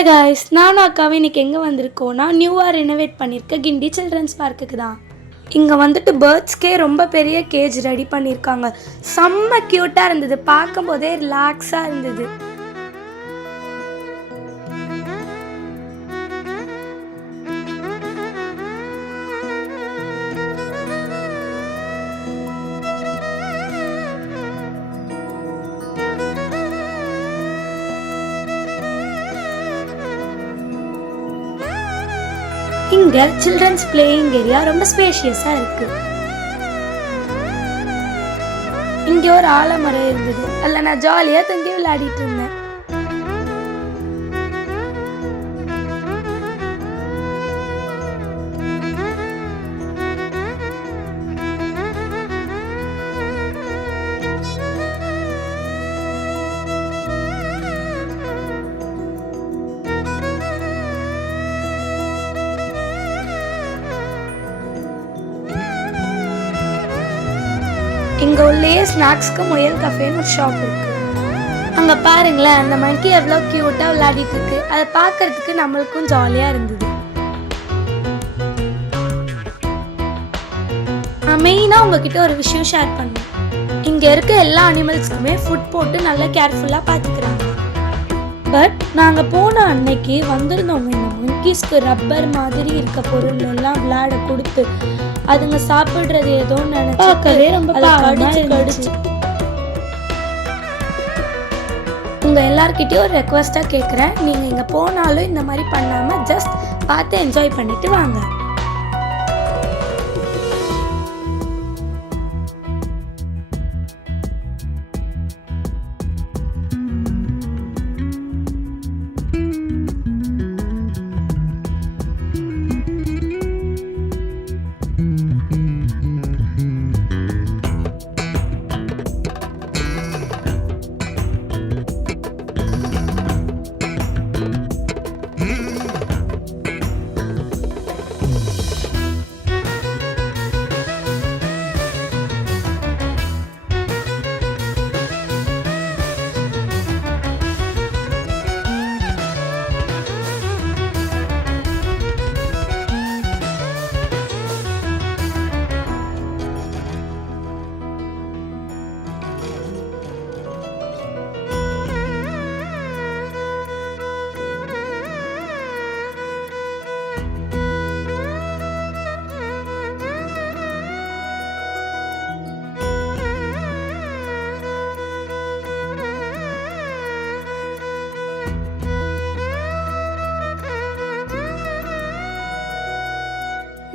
Hi guys, நானும் அக்காவும் இன்றைக்கி எங்கே வந்திருக்கோன்னா நியூவாக ரெனோவேட் பண்ணியிருக்க கிண்டி சில்ட்ரன்ஸ் பார்க்குக்கு தான். இங்கே வந்துட்டு பேர்ட்ஸ்க்கே ரொம்ப பெரிய கேஜ் ரெடி பண்ணியிருக்காங்க. செம்ம க்யூட்டாக இருந்தது, பார்க்கும்போதே ரிலாக்ஸாக இருந்தது. இங்கே சில்ட்ரன்ஸ் பிளேயிங் ஏரியா ரொம்ப ஸ்பேஷியஸாக இருக்கு. இங்கே ஒரு ஆலமரம் இருந்தது, அதில் நான் ஜாலியாக தங்கி விளையாடிட்டு இருந்தேன். இங்கே உள்ளே ஸ்நாக்ஸ்க்கு முயல் கஃபேன்னு ஒரு ஷாப் இருக்கு. அங்கே பாருங்களேன், அந்த மணிக்கு எவ்வளோ க்யூட்டாக விளையாடிட்டு இருக்கு. அதை பார்க்கறதுக்கு நம்மளுக்கும் ஜாலியாக இருந்தது. நான் மெயினாக உங்ககிட்ட ஒரு விஷயம் ஷேர் பண்ணேன். இங்கே இருக்க எல்லா அனிமல்ஸ்க்குமே ஃபுட் போட்டு நல்லா கேர்ஃபுல்லாக பார்த்துக்கிறாங்க. பட் நாங்கள் போன அன்னைக்கு வந்திருந்தவங்க இந்த மங்கீஸ்க்கு ரப்பர் மாதிரி இருக்க பொருள் எல்லாம் விளையாட கொடுத்து அதுங்க சாப்பிடுறது ஏதோ நினைச்சாக்கவே ரொம்ப கடிச்சு. உங்க எல்லார்கிட்டயும் ஒரு ரெக்வஸ்டா கேட்குறேன், நீங்க இங்க போனாலும் இந்த மாதிரி பண்ணாம ஜஸ்ட் பார்த்து என்ஜாய் பண்ணிட்டு வாங்க.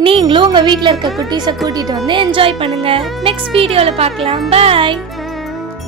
நீங்களும் உங்கள் வீட்டில் இருக்க குட்டீஸை கூட்டிகிட்டு வந்து என்ஜாய் பண்ணுங்கள். நெக்ஸ்ட் வீடியோவில் பார்க்கலாம். பாய்.